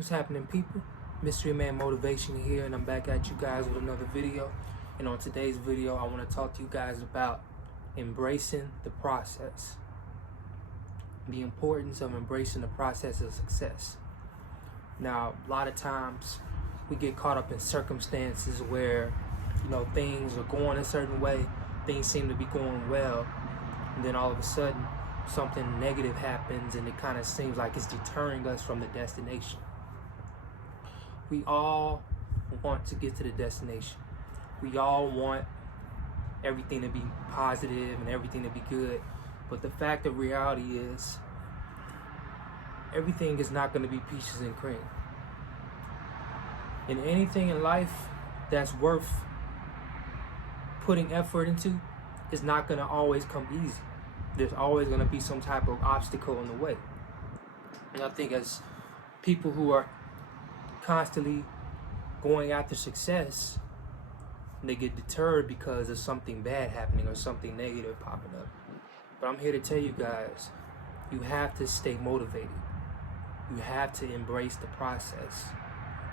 What's happening, people? Mystery Man Motivation here, and I'm back at you guys with another video. And on today's video, I want to talk to you guys about embracing the process. The importance of embracing the process of success. Now, a lot of times we get caught up in circumstances where, things are going a certain way, things seem to be going well, and then all of a sudden something negative happens and it kind of seems like it's deterring us from the destination. We all want to get to the destination. We all want everything to be positive and everything to be good. But the fact of reality is, everything is not going to be peaches and cream. And anything in life that's worth putting effort into is not going to always come easy. There's always going to be some type of obstacle in the way. And I think as people who are constantly going after success, they get deterred because of something bad happening or something negative popping up. But I'm here to tell you guys, you have to stay motivated. You have to embrace the process.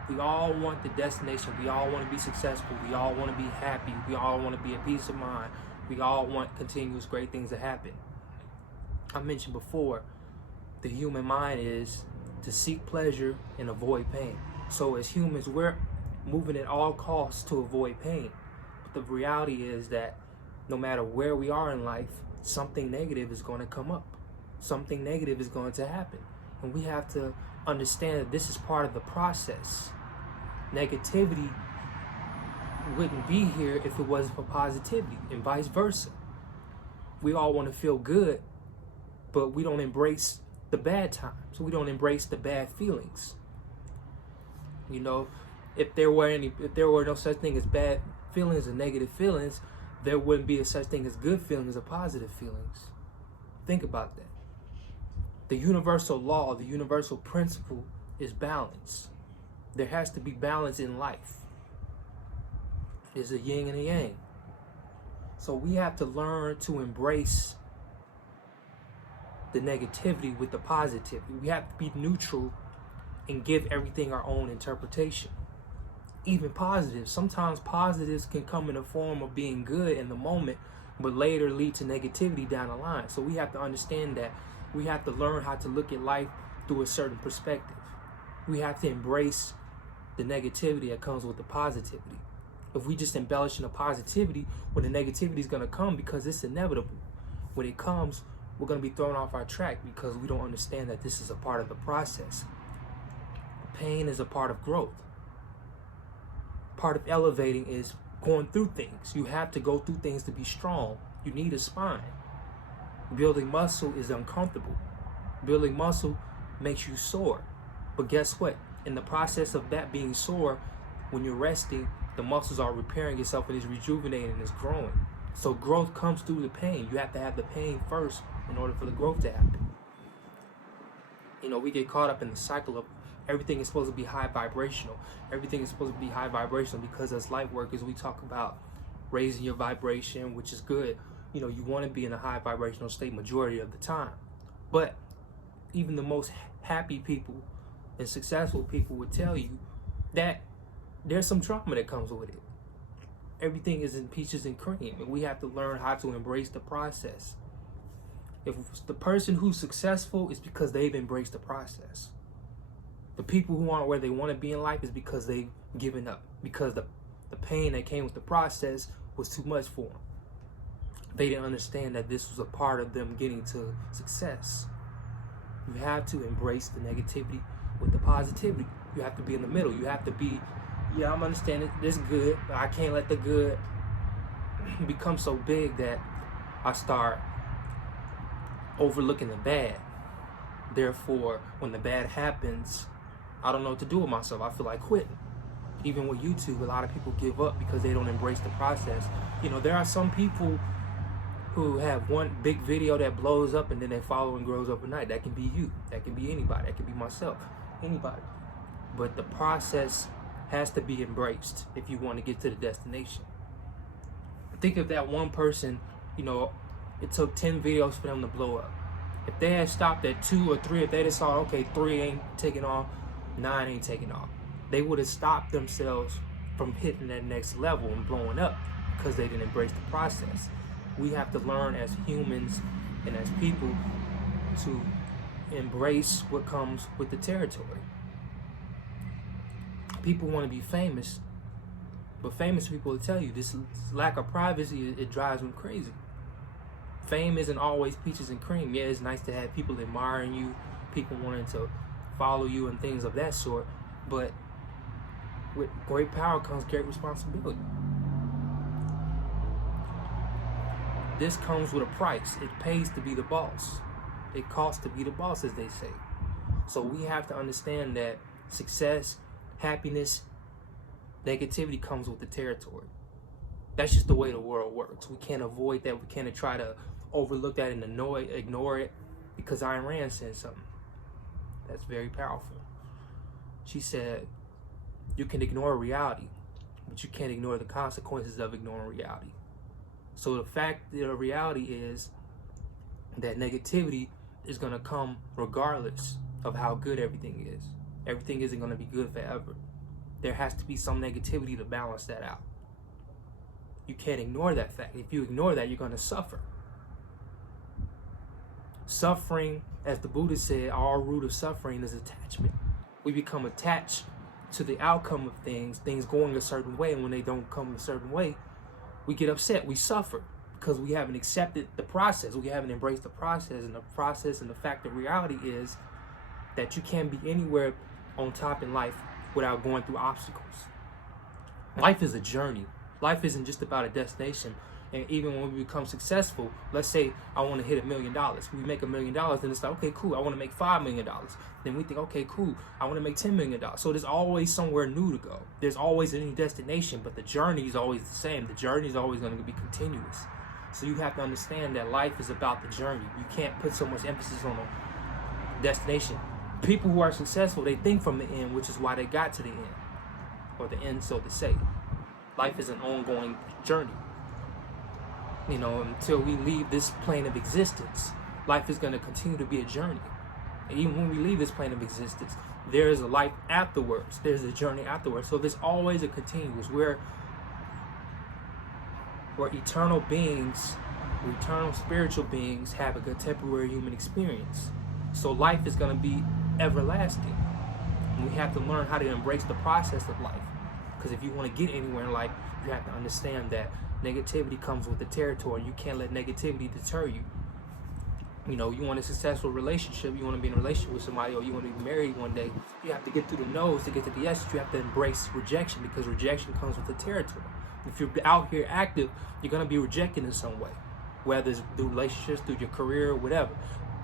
We all want the destination. We all want to be successful. We all want to be happy. We all want to be at peace of mind. We all want continuous great things to happen. I mentioned before, the human mind is to seek pleasure and avoid pain. So as humans, we're moving at all costs to avoid pain. But the reality is that no matter where we are in life, something negative is going to come up. Something negative is going to happen. And we have to understand that this is part of the process. Negativity wouldn't be here if it wasn't for positivity, and vice versa. We all want to feel good, but we don't embrace the bad times. We don't embrace the bad feelings. If there were no such thing as bad feelings and negative feelings, there wouldn't be a such thing as good feelings or positive feelings. Think about that. The universal law, the universal principle is balance. There has to be balance in life. There's a yin and a yang. So we have to learn to embrace the negativity with the positivity. We have to be neutral and give everything our own interpretation. Even positives. Sometimes positives can come in the form of being good in the moment, but later lead to negativity down the line. So we have to understand that we have to learn how to look at life through a certain perspective. We have to embrace the negativity that comes with the positivity. If we just embellish in the positivity, well, the negativity is going to come because it's inevitable. When it comes, we're going to be thrown off our track because we don't understand that this is a part of the process. Pain is a part of growth. Part of elevating is going through things. You have to go through things to be strong. You need a spine. Building muscle is uncomfortable. Building muscle makes you sore. But guess what? In the process of that being sore, when you're resting, the muscles are repairing itself and it's rejuvenating and it's growing. So growth comes through the pain. You have to have the pain first in order for the growth to happen. We get caught up in the cycle of everything is supposed to be high vibrational. Everything is supposed to be high vibrational because as light workers, we talk about raising your vibration, which is good. You want to be in a high vibrational state majority of the time. But even the most happy people and successful people would tell you that there's some trauma that comes with it. Everything isn't peaches and cream, and we have to learn how to embrace the process. If the person who's successful is because they've embraced the process. The people who aren't where they want to be in life is because they've given up, because the pain that came with the process was too much for them. They didn't understand that this was a part of them getting to success. You have to embrace the negativity with the positivity. You have to be in the middle. You have to be, I'm understanding this good, but I can't let the good become so big that I start overlooking the bad. Therefore, when the bad happens, I don't know what to do with myself. I feel like quitting. Even with YouTube, a lot of people give up because they don't embrace the process. There are some people who have one big video that blows up and then their following grows overnight. That can be you. That can be anybody. That can be myself. Anybody. But the process has to be embraced if you want to get to the destination. Think of that one person, it took 10 videos for them to blow up. If they had stopped at 2 or 3, if they had saw, okay, 3 ain't taking off, 9 ain't taking off. They would have stopped themselves from hitting that next level and blowing up because they didn't embrace the process. We have to learn as humans and as people to embrace what comes with the territory. People want to be famous, but famous people will tell you this lack of privacy, it drives them crazy. Fame isn't always peaches and cream. Yeah, it's nice to have people admiring you, people wanting to follow you and things of that sort, but with great power comes great responsibility. This comes with a price. It pays to be the boss. It costs to be the boss, as they say. So we have to understand that success, happiness, negativity comes with the territory. That's just the way the world works. We can't avoid that. We can't try to overlook that and ignore it, because Ayn Rand said something that's very powerful. She said, you can ignore reality, but you can't ignore the consequences of ignoring reality. So the fact that the reality is that negativity is going to come regardless of how good everything is. Everything isn't going to be good forever. There has to be some negativity to balance that out. You can't ignore that fact. If you ignore that, you're going to suffer. Suffering, as the Buddha said, our root of suffering is attachment. We become attached to the outcome of things going a certain way, and when they don't come a certain way, we get upset, we suffer, because we haven't accepted the process, we haven't embraced the process, and the fact of reality is that you can't be anywhere on top in life without going through obstacles. Life is a journey. Life isn't just about a destination. And even when we become successful, let's say I want to hit $1 million. We make $1 million, then it's like, okay, cool, I want to make $5 million. Then we think, okay, cool, I want to make $10 million. So there's always somewhere new to go. There's always a new destination, but the journey is always the same. The journey is always going to be continuous. So you have to understand that life is about the journey. You can't put so much emphasis on a destination. People who are successful, they think from the end, which is why they got to the end, or the end, so to say. Life is an ongoing journey. You know, until we leave this plane of existence, life is going to continue to be a journey. And even when we leave this plane of existence, there is a life afterwards. There's a journey afterwards. So there's always a continuous. We're eternal beings, eternal spiritual beings have a contemporary human experience. So life is going to be everlasting. And we have to learn how to embrace the process of life. Because if you want to get anywhere in life, you have to understand that negativity comes with the territory. You can't let negativity deter you. You know, you want a successful relationship, you want to be in a relationship with somebody, or you want to be married one day, you have to get through the no's to get to the yeses. You have to embrace rejection, because rejection comes with the territory. If you're out here active, you're going to be rejected in some way, whether it's through relationships, through your career, whatever.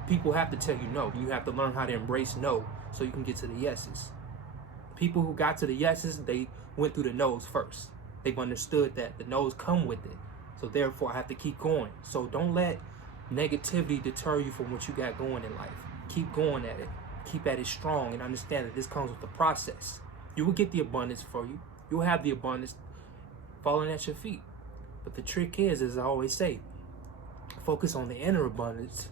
People have to tell you no. You have to learn how to embrace no so you can get to the yeses. People who got to the yeses, they went through the no's first. They've understood that the no's come with it. So therefore, I have to keep going. So don't let negativity deter you from what you got going in life. Keep going at it. Keep at it strong, and understand that this comes with the process. You will get the abundance for you. You will have the abundance falling at your feet. But the trick is, as I always say, focus on the inner abundance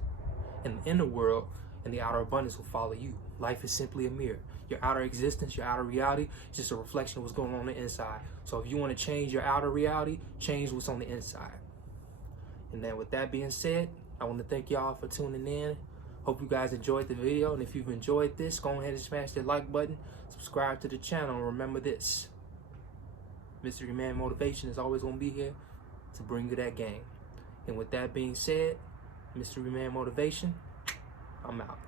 in the inner world, and the outer abundance will follow you. Life is simply a mirror. Your outer existence, your outer reality, is just a reflection of what's going on the inside. So if you want to change your outer reality, change what's on the inside. And then with that being said, I want to thank y'all for tuning in. Hope you guys enjoyed the video. And if you've enjoyed this, go ahead and smash that like button. Subscribe to the channel. And remember this. Mystery Man Motivation is always going to be here to bring you that game. And with that being said, Mystery Man Motivation, I'm out.